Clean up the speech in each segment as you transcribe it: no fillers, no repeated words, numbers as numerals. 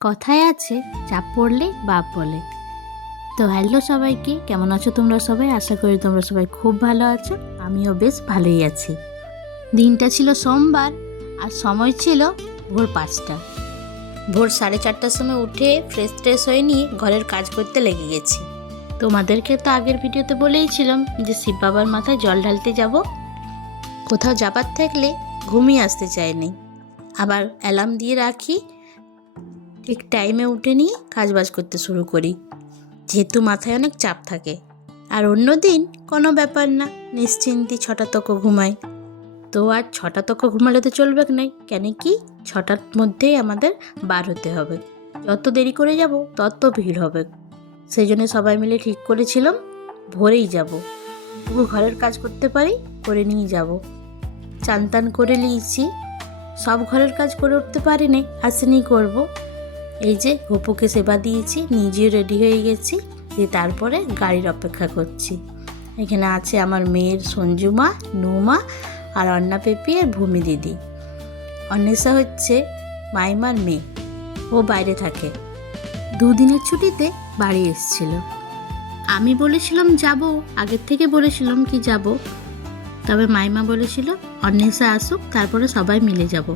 কথায় আছে চাপ পড়লে বাপ বলে। তো হ্যালো সবাইকে, কেমন আছো তোমরা সবাই? আশা করি তোমরা সবাই খুব ভালো আছো। আমিও বেশ ভালোই আছি। দিনটা ছিল সোমবার আর সময় ছিল ভোর 5টা। ভোর 4:30টার সময় উঠে ফ্রেশ হয়ে নিয়ে ঘরের কাজ করতে লেগে গেছি। তোমাদেরকে তো আগের ভিডিওতে বলেইছিলাম যে শিব বাবার মাথায় জল ঢালতে যাব। কোথাও যাবার থাকলে ঘুমিয়ে আসতে চায়নি, আবার অ্যালার্ম দিয়ে রাখি, ঠিক টাইমে উঠে নিয়ে কাজবাজ করতে শুরু করি, যেহেতু মাথায় অনেক চাপ থাকে। আর অন্য দিন কোনো ব্যাপার না, নিশ্চিন্তে 6টা তক ঘুমাই। তো আর 6টা তক ঘুমালে তো চলবে না, কেন কি 6টার মধ্যেই আমাদের বার হতে হবে। যত দেরি করে যাব তত ভিড় হবে। সেই জন্য সবাই মিলে ঠিক করেছিলাম ভোরেই যাব, তবু ঘরের কাজ করতে পারি করে নিয়ে যাব। চান টান করে নিয়েছি, সব ঘরের কাজ করে উঠতে পারিনি, আসেনি করব। এই যে গপুকে সেবা দিয়েছি, নিজেও রেডি হয়ে গেছি, দিয়ে তারপরে গাড়ির অপেক্ষা করছি। এখানে আছে আমার মেয়ের সঞ্জুমা, নৌমা আর অন্না পেপি আর ভূমি দিদি। অন্বেষা হচ্ছে মাইমার মেয়ে, ও বাইরে থাকে, 2 দিনের ছুটিতে বাড়ি এসেছিল। আমি বলেছিলাম যাব, আগের থেকে বলেছিলাম কি যাব, তবে মাইমা বলেছিল অন্বেষা আসুক তারপরে সবাই মিলে যাব।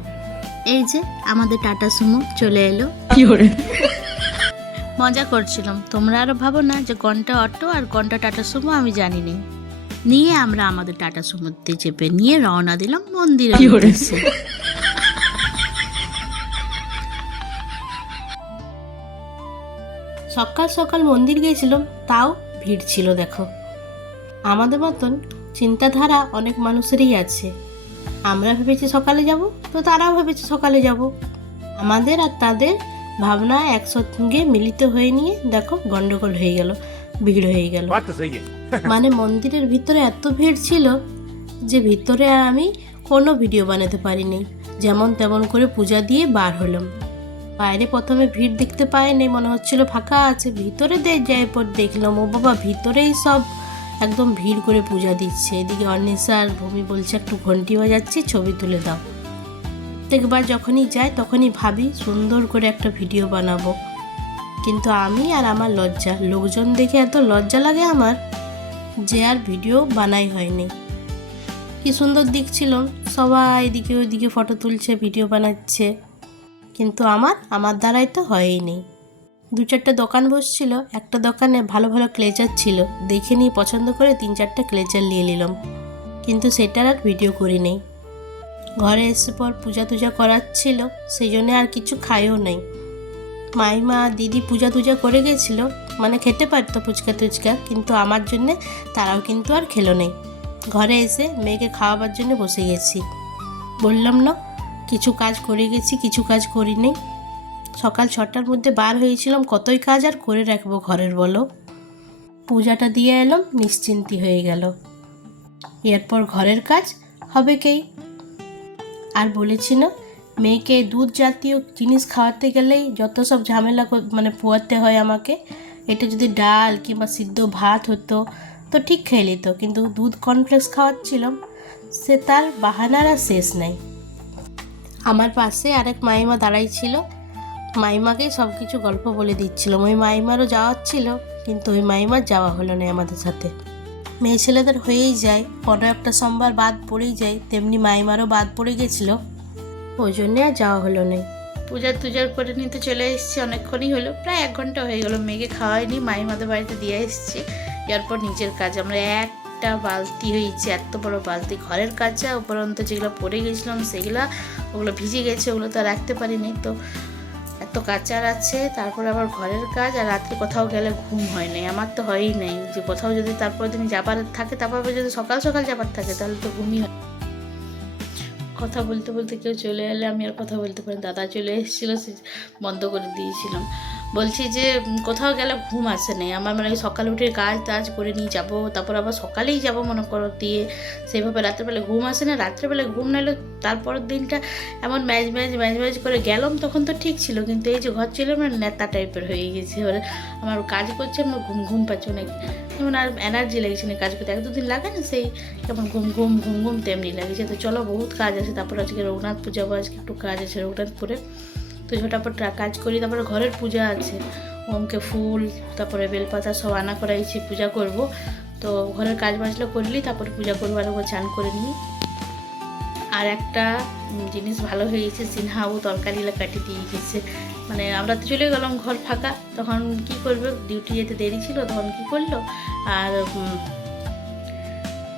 এই যে আমাদের টাটা সুমো চলে এলো। মজা করছিলাম, তোমরা আরো ভাবো না যে ঘন্টা অটো আর ঘন্টা টাটা সুমো আমি জানি নি। নিয়ে আমরা আমাদের টাটা সুমোতে চেপে নিয়ে রওনা দিলাম মন্দিরে। সকাল সকাল মন্দির গিয়েছিলাম, তাও ভিড় ছিল। দেখো, আমাদের মতন চিন্তাধারা অনেক মানুষেরই আছে। আমরা ভেবেছি সকালে যাব, তো তারাও ভেবেছে সকালে যাব। আমাদের আর তাদের ভাবনা একসঙ্গে মিলিত হয়ে নিয়ে দেখো গন্ডগোল হয়ে গেল, ভিড় হয়ে গেল। মানে মন্দিরের ভিতরে এত ভিড় ছিল যে ভিতরে আর আমি কোনো ভিডিও বানাতে পারিনি। যেমন তেমন করে পূজা দিয়ে বার হলাম। বাইরে প্রথমে ভিড় দেখতে পাইনি, মনে হচ্ছিল ফাঁকা আছে। ভিতরে যাই পর দেখলাম ও বাবা, ভিতরেই সব একদম ভিড় করে পূজা দিচ্ছে। এদিকে অর্নিশা আর ভূমি বলছে একটু ঘন্টি বাজাচ্ছি, ছবি তুলে দাও। প্রত্যেকবার যখনই যাই তখনই ভাবি সুন্দর করে একটা ভিডিও বানাবো, কিন্তু আমি আর আমার লজ্জা, লোকজন দেখে এত লজ্জা লাগে আমার যে আর ভিডিও বানাই হয়নি। কি সুন্দর দিক ছিল, সবাই এদিকে ওইদিকে ফটো তুলছে, ভিডিও বানাচ্ছে, কিন্তু আমার দ্বারাই তো হয়নি। 2-4টা দোকান বসছিল, একটা দোকানে ভালো ভালো ক্লেচার ছিল, দেখে নিয়ে পছন্দ করে 3-4টা ক্লেচার নিয়ে নিলাম, কিন্তু সেটার আর ভিডিও করি নেই। ঘরে এসে পর পূজা টুজা করাচ্ছিল, সেই জন্য আর কিছু খাইও নেই। মাইমা দিদি পূজা টুজা করে গেছিল, মানে খেতে পারতো ফুচকা টুচকা, কিন্তু আমার জন্যে তারাও কিন্তু আর খেলো নেই। ঘরে এসে মেয়েকে খাওয়াবার জন্য বসে গেছি। বললাম না, কিছু কাজ করে গেছি, কিছু কাজ করি নেই। সকাল 6টার মধ্যে বার হয়েছিলাম, কতই কাজ আর করে রাখবো ঘরের বলো। পূজাটা দিয়ে এলাম, নিশ্চিন্তি হয়ে গেল। এরপর ঘরের কাজ হবে কেই। আর বলেছি না, মেয়েকে দুধ জাতীয় জিনিস খাওয়াতে গেলেই যত সব ঝামেলা মানে পোয়াতে হয় আমাকে। এটা যদি ডাল কিংবা সিদ্ধ ভাত হতো তো ঠিক খেয়ে নিত, কিন্তু দুধ কর্নফ্লেক্স খাওয়াচ্ছিলাম, সে তার বাহানার আর শেষ নেই। আমার পাশে আরেক মাইমা দাঁড়াই ছিল, মাইমাকেই সব কিছু গল্প বলে দিচ্ছিল। ওই মাইমারও যাওয়ার ছিল, কিন্তু ওই মাইমার যাওয়া হলো না আমাদের সাথে। মেয়ে ছেলেদের হয়েই যায়, কোনো একটা সোমবার বাদ পড়েই যায়, তেমনি মাইমারও বাদ পড়ে গেছিলো, ওই জন্যে আর যাওয়া হলো না। পূজা টুজার করে নিতে চলে এসেছি, অনেকক্ষণই হলো, প্রায় 1 ঘন্টা হয়ে গেল। মেয়েকে খাওয়াইনি, মাইমাদের বাড়িতে দিয়ে এসেছি। এরপর নিজের কাজ, আমরা একটা বালতি হয়েছে, এত বড় বালতি ঘরের কাজা, উপরন্ত যেগুলো পড়ে গেছিলাম সেগুলো, ওগুলো ভিজে গেছে, ওগুলো তো রাখতে পারিনি, তো এত কাচার আছে। তারপর আবার ঘরের কাজ, আর রাত্রে কোথাও গেলে ঘুম হয় নাই, আমার তো হয়ই নাই। যে কোথাও যদি তারপর দিন যাবার থাকে, তারপর যদি সকাল সকাল যাবার থাকে তাহলে তো ঘুমই হয়। কথা বলতে বলতে কেউ চলে এলে আমি আর কথা বলতে পারি, দাদা চলে এসেছিলো, সে বন্ধ করে দিয়েছিলাম। বলছি যে কোথাও গেলে ঘুম আসে নেই আমার, মানে সকালে উঠে কাজ টাজ করে নিয়ে যাবো, তারপর আবার সকালেই যাবো মনে করো, দিয়ে সেইভাবে রাত্রেবেলা ঘুম আসে না। রাত্রেবেলা ঘুম নাহলে তারপরের দিনটা এমন ম্যাজ করে গেলাম, তখন তো ঠিক ছিল, কিন্তু এই যে ঘর ছিল আমার নেতা টাইপের হয়ে গেছে। এবারে আমার কাজ করছে, আমার ঘুম পাচ্ছে অনেক, যেমন আর এনার্জি লেগেছে না কাজ করতে। 1-2 দিন লাগে না, সেই কেমন ঘুম তেমনি লাগছে। তো চলো, বহুত কাজ আছে। তারপর আজকে রঘুনাথপুর যাবো, আজকে একটু কাজ আছে রঘুনাথপুরে, তো তো ঝটাপট কাজ করি। তারপরে ঘরের পূজা আছে, ওমকে ফুল তারপরে বেলপাতা সব আনা করাইছি, পূজা করব। তো ঘরের কাজ বাজলো করলেই তারপরে পূজা করবো, আর ওকে চান করে নিই। আর একটা জিনিস ভালো হয়েছে, সিনহাও তরকারি কাটি দিয়ে গেছে। মানে আমরা তো চলে গেলাম, ঘর ফাঁকা, তখন কি করবে, ডিউটি যেতে দেরি ছিল, তখন কি করলো আর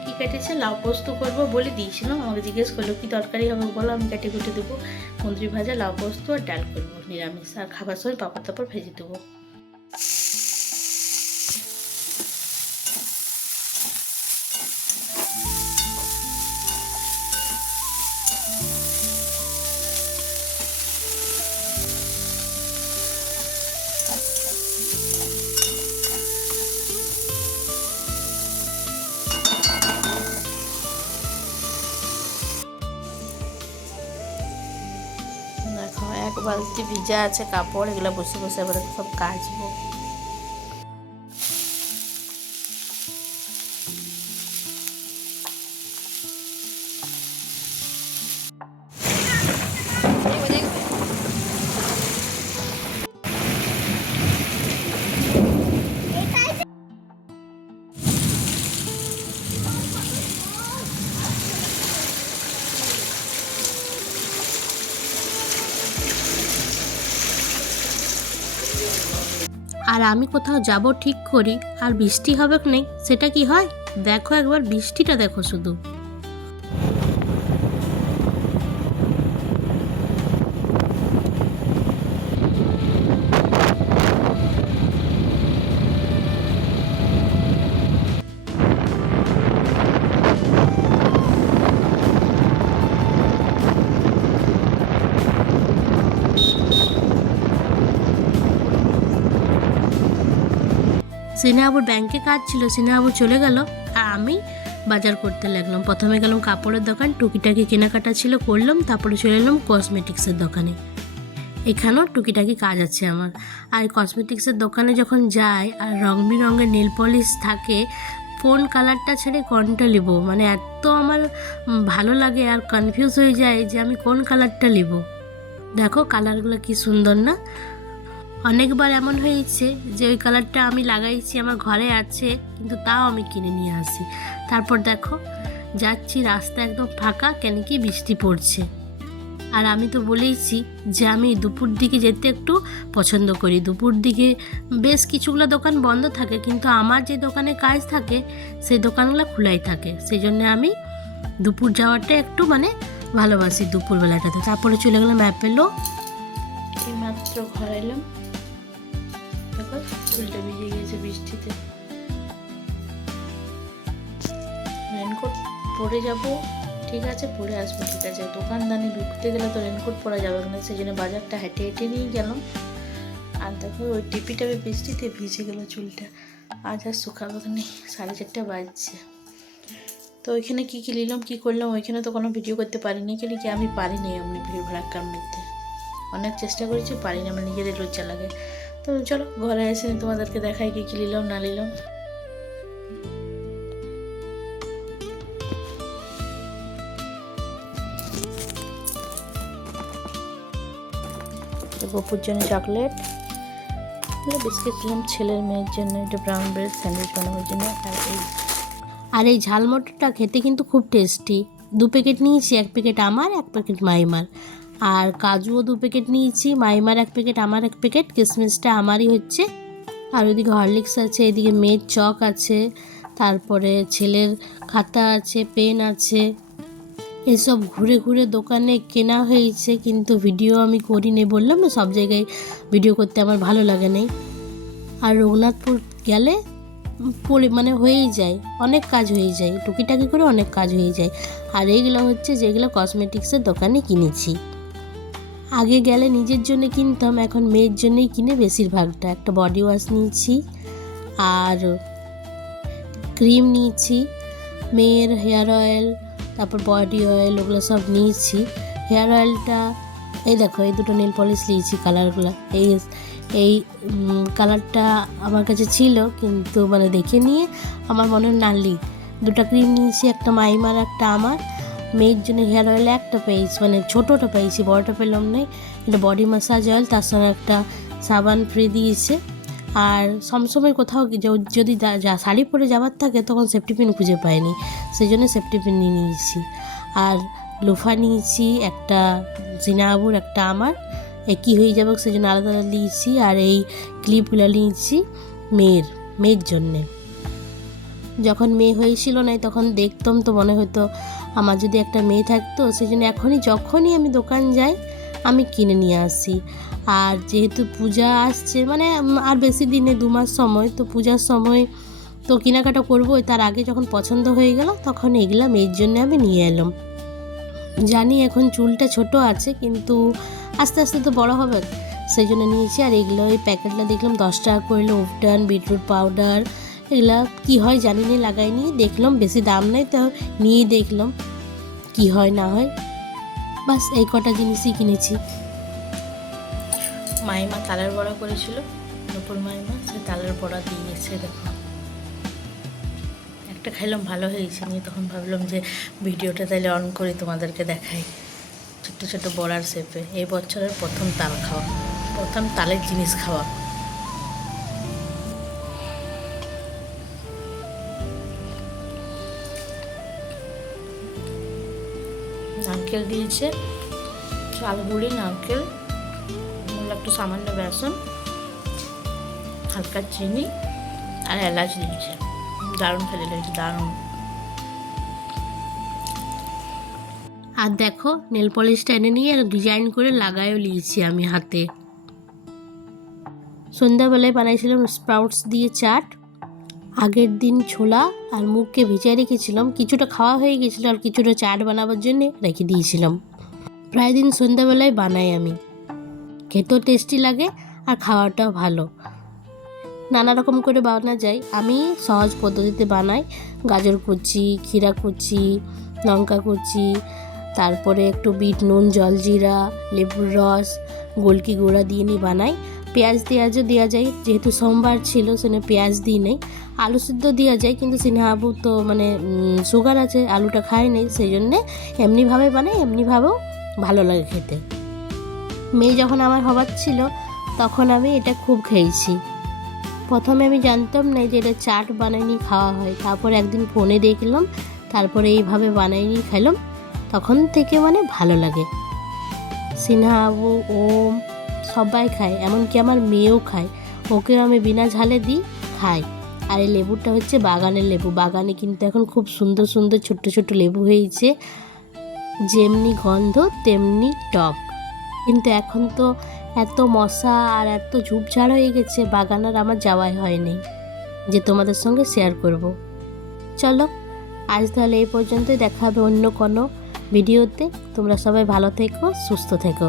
কি কেটেছে, লাউ পোস্ত করবো বলে দিয়েছিলাম। আমাকে জিজ্ঞেস করলো কি তরকারি হবে, বলো আমি কেটে কুটে দেবো। কুঁদরি ভাজা, লাউ পোস্ত আর ডাল করবো নিরামিষ, আর খাবার সময় পাপড় তাপড় ভেজে দেবো। দেখো এক বালতি ভিজা আছে কাপড়, এগুলো বসে বসে এবার সব কাচবো। আর আমি কোথাও যাব ঠিক করি আর বৃষ্টি হবে কি নেই, সেটা কি হয়, দেখো একবার বৃষ্টিটা দেখো শুধু। সিনহাবুর ব্যাংকে কাজ ছিল, সিনহাবু চলে গেল আর আমি বাজার করতে লাগলাম। প্রথমে গেলাম কাপড়ের দোকান, টুকিটাকি কেনাকাটা ছিল করলাম, তারপরে চলে এলাম কসমেটিক্সের দোকানে। এখানেও টুকিটাকি কাজ আছে আমার। আর কসমেটিক্সের দোকানে যখন যাই আর রং বেরঙের নেল পলিশ থাকে, কোন কালারটা ছেড়ে কোনটা নেব, মানে এত আমার ভালো লাগে আর কনফিউজ হয়ে যায় যে আমি কোন কালারটা নেব। দেখো কালারগুলো কি সুন্দর না। অনেকবার এমন হয়েছে যে ওই কালারটা আমি লাগাইছি, আমার ঘরে আছে, কিন্তু তাও আমি কিনে নিয়ে আসি। তারপর দেখো যাচ্ছি, রাস্তা একদম ফাঁকা, কেন কি বৃষ্টি পড়ছে। আর আমি তো বলেইছি যে আমি দুপুর দিকে যেতে একটু পছন্দ করি। দুপুর দিকে বেশ কিছুগুলো দোকান বন্ধ থাকে, কিন্তু আমার যে দোকানে কাজ থাকে সেই দোকানগুলো খোলাই থাকে, সেই জন্য আমি দুপুর যাওয়াটা একটু মানে ভালোবাসি দুপুরবেলাটাতে। তারপরে চলে গেলাম অ্যাপেলো। এইমাত্র ঘরে এলাম, দেখো চুলটা ভিজে গিয়েছে বৃষ্টিতে। রেনকোট পরে যাব, ঠিক আছে পরে আসবো, ঠিক আছে। দোকানদানি ঢুকতে গেলে তো রেনকোট পরা যাবে না, সেই জন্য বাজারটা হেঁটে হেঁটে নিয়ে গেলাম। আর দেখো ওই টিপে বৃষ্টিতে ভিজে গেল চুলটা, আজ আর শুকাবো নেই, 4:30 বাজছে। তো ওইখানে কী কী নিলাম কী করলাম ওইখানে তো কোনো ভিডিও করতে পারিনি, কেন কি আমি পারিনি, এমনি ভিড় ভাড়াক্কার মধ্যে অনেক চেষ্টা করেছি, পারিনি, আমার নিজেদের লজ্জা লাগে। তো চলো ঘরে এসে তোমাদেরকে দেখাই কী কী নিলাম না নিলাম। গপুর জন্য চকলেট, বিস্কিট নিলাম ছেলের মেয়ের জন্য, এটা ব্রাউন ব্রেড স্যান্ডউইচ বানানোর জন্য। আর এই ঝালমটরটা খেতে কিন্তু খুব টেস্টি। 2 প্যাকেট নিয়েছি, 1 প্যাকেট আমার, 1 প্যাকেট মাইমার। আর কাজুও 2 প্যাকেট নিয়েছি, মাইমার 1 প্যাকেট, আমার 1 প্যাকেট। কিশমিশটা আমারই হচ্ছে। আর ওইদিকে হরলিক্স আছে, এদিকে মেয়ের চক আছে, তারপরে ছেলের খাতা আছে, পেন আছে। এসব ঘুরে ঘুরে দোকানে কেনা হয়েছে, কিন্তু ভিডিও আমি করিনি, বললাম না সব জায়গায় ভিডিও করতে আমার ভালো লাগে নেই। আর রঘুনাথপুর গেলে মানে হয়েই যায়, অনেক কাজ হয়ে যায়, টুকিটাকি করে অনেক কাজ হয়ে যায়। আর এইগুলো হচ্ছে যেগুলো কসমেটিক্সের দোকানে কিনেছি। আগে গেলে নিজের জন্য কিনতাম, এখন মেয়ের জন্যই কিনে বেশিরভাগটা। একটা বডি ওয়াশ নিয়েছি আর ক্রিম নিয়েছি, মেয়ের হেয়ার অয়েল, তারপর বডি অয়েল, ওগুলো সব নিয়েছি। হেয়ার অয়েলটা এই দেখো, এই দুটো নেল পলিশ নিয়েছি, কালারগুলো এই কালারটা আমার কাছে ছিল, কিন্তু মানে দেখে নিয়ে আমার মনে হয় নালি। 2টা ক্রিম নিয়েছি, একটা মাইমার একটা আমার। মেয়ের জন্য হেয়ার অয়েল একটা পেয়েছি, মানে ছোটোটা পেয়েছি, বড়টা পেলাম নাই। এটা বডি ম্যাসাজ অয়েল, তার সঙ্গে একটা সাবান ফ্রি দিয়েছে। আর সবসময় কোথাও যদি শাড়ি পরে যাওয়ার থাকে তখন সেফটি পিন খুঁজে পাইনি, সেই জন্য সেফটি পিন নিয়ে নিয়েছি। আর লোফা নিয়েছি একটা, জিনাবুর একটা আমার, একই হয়ে যাবে সেই জন্য আলাদা আলাদা নিয়েছি। আর এই ক্লিপগুলো নিয়েছি মেয়ের জন্যে। যখন মেয়ে হয়েছিল না তখন দেখতাম তো মনে হতো আমার যদি একটা মেয়ে থাকতো, সেই জন্য যখনই আমি দোকান যাই আমি কিনে নিয়ে আসি। আর যেহেতু পূজা আসছে, মানে আর বেশি দিনে 2 মাস সময়, তো পূজার সময় তো কেনাকাটা করবোই, তার আগে যখন পছন্দ হয়ে গেল তখন এগুলা মেয়ের জন্য আমি নিয়ে এলাম। জানি এখন চুলটা ছোট আছে, কিন্তু আস্তে আস্তে তো বড় হবে, সেই জন্য নিয়েছি। আর এগুলো এই প্যাকেটটা দেখলাম 10 টাকা করলো, উফটান বিটরুট পাউডার, এগুলা কি হয় জানি না, লাগাইনি, দেখলাম বেশি দাম নেই তো নিয়েই দেখলাম কি হয় না হয়। বাস এই কটা জিনিসই কিনেছি। মাইমা তালের বড়া করেছিল, নপুর মাইমা, সে তালের বড়া দিয়েছে। দেখো একটা খাইলাম, ভালো হয়েছে, নিয়ে তখন ভাবলাম যে ভিডিওটা তাহলে অন করে তোমাদেরকে দেখাই। ছোট্ট ছোট্ট বড়ার শেপে, এই বছরের প্রথম তাল খাওয়া, প্রথম তালের জিনিস খাওয়া। নারকেল দিয়েছে, চালগুড়ি, নারকেল, একটু সামান্য বেসন, হালকা চিনি আর এলাচ দিয়েছে। দারুণ খেতে লেগেছে, দারুণ। আর দেখো নেল পলিশটা এনে নিয়ে ডিজাইন করে লাগাইও নিয়েছি আমি হাতে। সন্ধ্যাবেলায় বানাইছিলাম স্প্রাউটস দিয়ে চাট। আগের দিন ছোলা আর মুগকে ভিজিয়ে রেখেছিলাম, কিছুটা খাওয়া হয়ে গেছিলো আর কিছুটা চাট বানাবার জন্য রেখে দিয়েছিলাম। প্রায় দিন সন্ধ্যাবেলায় বানাই আমি, খেতেও টেস্টি লাগে আর খাওয়াটাও ভালো। নানা রকম করে বানানো যায়, আমি সহজ পদ্ধতিতে বানাই। গাজর কুচি, ক্ষীরা কুচি, লঙ্কা কুচি, তারপরে একটু বিট নুন, জলজিরা, লেবুর রস, গোলকি গুঁড়া দিয়ে নিয়ে বানাই। পেঁয়াজ দেওয়া যায়, যেহেতু সোমবার ছিল সেজন্য পেঁয়াজ দিই নেই। আলু সিদ্ধ দেওয়া যায়, কিন্তু সিনহাবু তো মানে সুগার আছে, আলুটা খায় নেই, সেই জন্যে এমনিভাবে বানাই, এমনিভাবেও ভালো লাগে খেতে। মেয়ে যখন আমার হবার ছিল তখন আমি এটা খুব খেয়েছি। প্রথমে আমি জানতাম না যে এটা চাট বানাইনি খাওয়া হয়, তারপর একদিন ফোনে দেখলাম, তারপরে এইভাবে বানাইনি খেলাম, তখন থেকে মানে ভালো লাগে। সিনহাবু, ওম সবাই খায়, এমনকি আমার মেয়েও খায়, ওকেও আমি বিনা ঝালে দিই, খাই। আর এই লেবুটা হচ্ছে বাগানের লেবু, বাগানে কিন্তু এখন খুব সুন্দর সুন্দর ছোট্ট ছোট্ট লেবু হয়েছে, যেমনি গন্ধ তেমনি টক। কিন্তু এখন তো এত মশা আর এত ঝুপঝাড় হয়ে গেছে, বাগান আর আমার যাওয়াই হয়নি যে তোমাদের সঙ্গে শেয়ার করব। চলো আজ তাহলে এই পর্যন্তই, দেখা হবে অন্য কোনো ভিডিওতে। তোমরা সবাই ভালো থেকো, সুস্থ থেকো।